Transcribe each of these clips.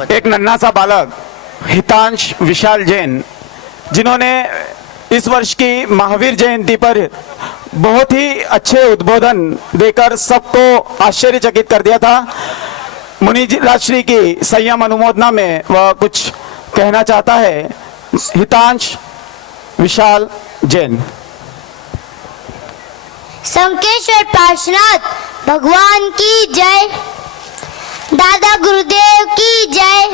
एक नन्हा सा बालक हितांश विशाल जैन, जिन्होंने इस वर्ष की महावीर जयंती पर बहुत ही अच्छे उद्बोधन देकर सबको आश्चर्यचकित कर दिया था। मुनि राजश्री की संयम अनुमोदना में वह कुछ कहना चाहता है। हितांश विशाल जैन। संकेश्वर पार्श्वनाथ भगवान की जय, दादा गुरुदेव की जय,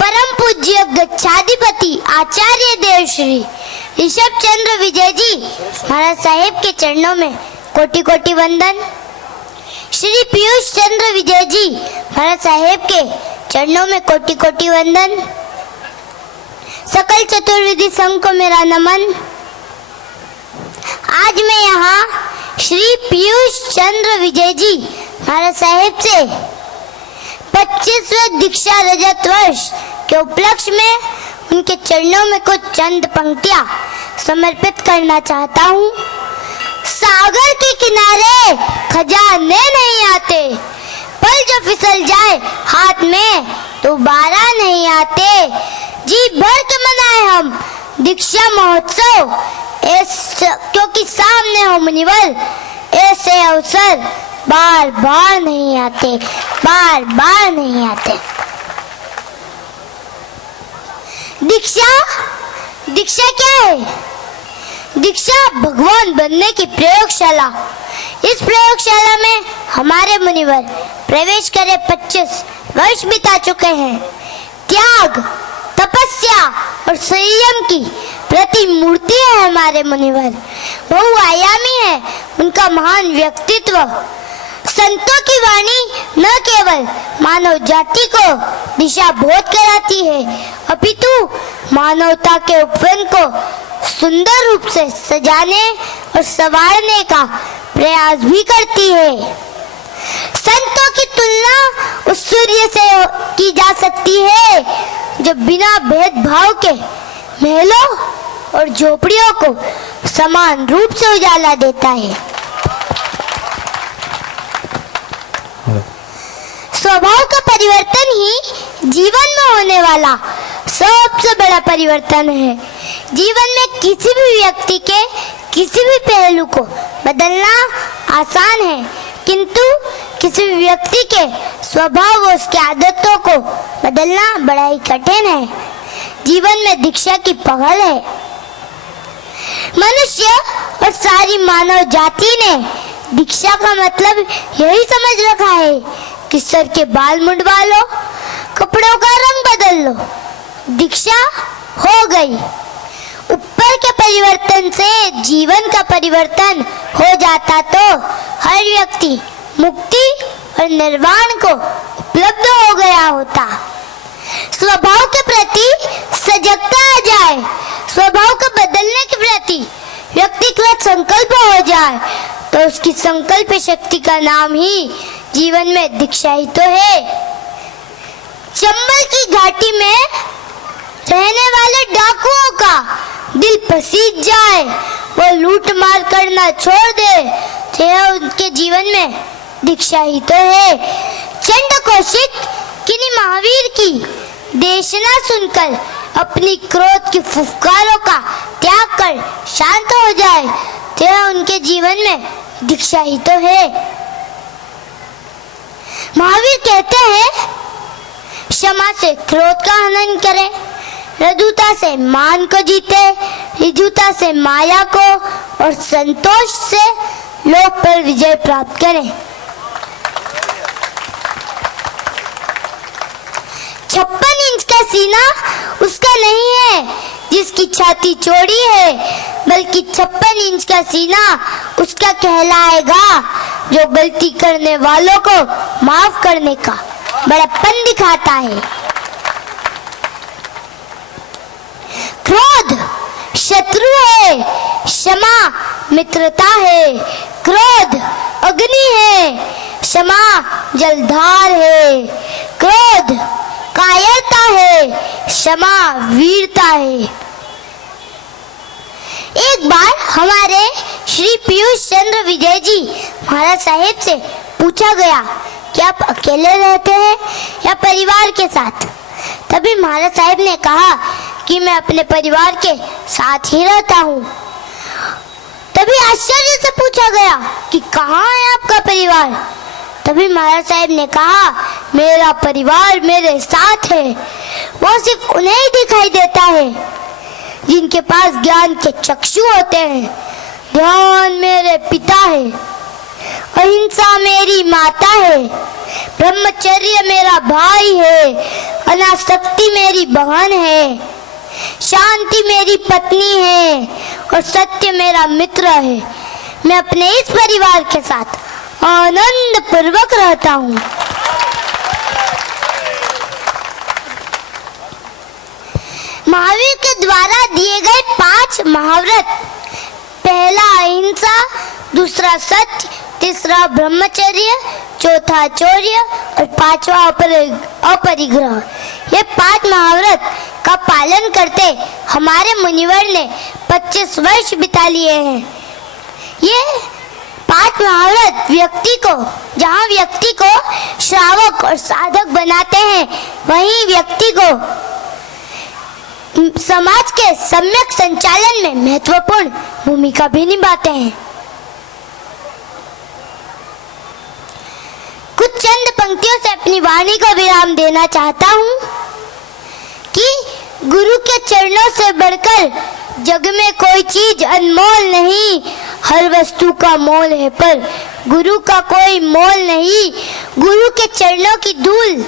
परम पूज्य गच्छाधिपति आचार्य देव श्री ऋषभ चंद्र विजय जी महाराज साहेब के चरणों में कोटि कोटि वंदन। श्री पीयूष चंद्र विजय जी महाराज साहेब के चरणों में कोटि कोटि वंदन। सकल चतुर्विधि संघ को मेरा नमन। आज मैं यहाँ श्री पीयूष चंद्र विजय जी महाराज साहेब से 25वें दीक्षा रजत वर्ष के उपलक्ष्य में उनके चरणों में कुछ चंद पंक्तियां समर्पित करना चाहता हूँ। सागर के किनारे खजाने नहीं आते, पल जो फिसल जाए हाथ में दोबारा नहीं आते। जी भर के मनाए हम दीक्षा महोत्सव, क्योंकि सामने हो मुनिवर, ऐसे अवसर बार बार नहीं आते, बार बार नहीं आते। दीक्षा क्या है? दीक्षा भगवान बनने की प्रयोगशाला। इस प्रयोगशाला में हमारे मुनिवर प्रवेश करे 25 वर्ष बिता चुके हैं। त्याग, तपस्या और संयम की प्रतिमूर्ति है हमारे मुनिवर। बहुआयामी है उनका महान व्यक्तित्व। संतों की वाणी न केवल मानव जाति को दिशा बोध कराती है, अपितु मानवता के उपवन को सुंदर रूप से सजाने और संवारने का प्रयास भी करती है। संतों की तुलना उस सूर्य से की जा सकती है जो बिना भेदभाव के महलों और झोपड़ियों को समान रूप से उजाला देता है। स्वभाव का परिवर्तन ही जीवन में होने वाला सबसे बड़ा परिवर्तन है। जीवन में किसी भी व्यक्ति के किसी भी पहलू को बदलना आसान है, किंतु किसी भी व्यक्ति के स्वभाव और उसकी आदतों को बदलना बड़ा ही कठिन है। जीवन में दीक्षा की पहल है। मनुष्य और सारी मानव जाति ने दीक्षा का मतलब यही समझ रखा है कि सर के बाल मुंडवा लो, कपड़ों का रंग बदल लो, दीक्षा हो गई। ऊपर के परिवर्तन से जीवन का परिवर्तन हो जाता तो हर व्यक्ति मुक्ति और निर्वाण को उपलब्ध हो गया होता। स्वभाव के प्रति सजगता आ जाए, स्वभाव को बदलने के प्रति व्यक्तिगत संकल्प हो जाए, तो उसकी संकल्प शक्ति का नाम ही जीवन में दीक्षा ही तो है। चंबल की घाटी में रहने वाले डाकुओं का दिल पसीज जाए, वो लूट मार करना छोड़ दे, तो उनके जीवन में दीक्षा ही तो है। चंड कौशिक किन्हीं महावीर की देशना सुनकर अपनी क्रोध की फुफकारों का त्याग कर शांत हो जाए, तो उनके जीवन में दीक्षा ही तो है। महावीर कहते हैं, क्षमा से क्रोध का हनन करें, मृदुता से मान को जीते, ऋजुता से माया को और संतोष से लोक पर विजय प्राप्त करें। 56 इंच का सीना उसका नहीं है जिसकी छाती चौड़ी है, बल्कि 56 इंच का सीना उसका कहलाएगा जो गलती करने वालों को माफ करने का बड़प्पन दिखाता है। क्रोध शत्रु है, क्षमा मित्रता है। क्रोध अग्नि है, क्षमा जलधार है। क्रोध कायरता है, क्षमा वीरता है। एक बार हमारे श्री पीयूष चंद्र विजय जी महाराज साहेब से पूछा गया कि आप अकेले रहते हैं या परिवार के साथ। तभी महाराज साहब ने कहा कि मैं अपने परिवार के साथ ही रहता हूँ। तभी आश्चर्य से पूछा गया कि कहाँ है आपका परिवार। तभी महाराज साहब ने कहा, मेरा परिवार मेरे साथ है। वो सिर्फ उन्हें ही दिखाई देता है जिनके पास ज्ञान के चक्षु होते हैं। ध्यान मेरे पिता है, अहिंसा मेरी माता है, ब्रह्मचर्य मेरा भाई है, अनासक्ति मेरी बहन है, शांति मेरी पत्नी है और सत्य मेरा मित्र है। मैं अपने इस परिवार के साथ आनंद पूर्वक रहता हूँ। महावीर के द्वारा दिए गए 5 महाव्रत, पहला अहिंसा, दूसरा सत्य, तीसरा ब्रह्मचर्य, चौथा चौर्य और 5वां अपरिग्रह। ये 5 महाव्रत का पालन करते हमारे मुनिवर ने 25 वर्ष बिता लिए हैं। ये 5 महाव्रत व्यक्ति को, जहाँ व्यक्ति को श्रावक और साधक बनाते हैं, वहीं व्यक्ति को समाज के सम्यक संचालन में महत्वपूर्ण भूमिका भी निभाते हैं। कुछ चंद पंक्तियों से अपनी वाणी को विराम देना चाहता हूँ कि गुरु के चरणों से बढ़कर जग में कोई चीज अनमोल नहीं। हर वस्तु का मोल है पर गुरु का कोई मोल नहीं। गुरु के चरणों की धूल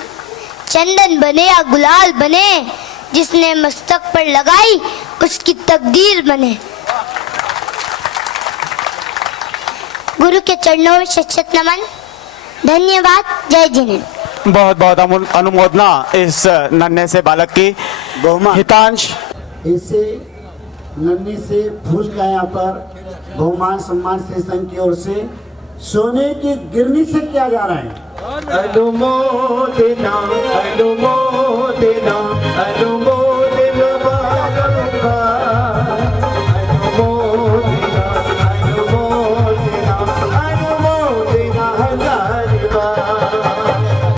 चंदन बने या गुलाल बने, जिसने मस्तक पर लगाई उसकी तकदीर बने। गुरु के चरणों में शत नमन। धन्यवाद। जय जिनेन्द्र। बहुत बहुत अनुमोदना इस नन्हे से बालक की। बहुमान हितांश, इसे नन्हे से फूल का यहाँ पर बहुमान सम्मान श्री संघ की ओर से सोने की गिरनी से किया जा रहा है। अनुमोदना अनुमोदना अनुमोदना।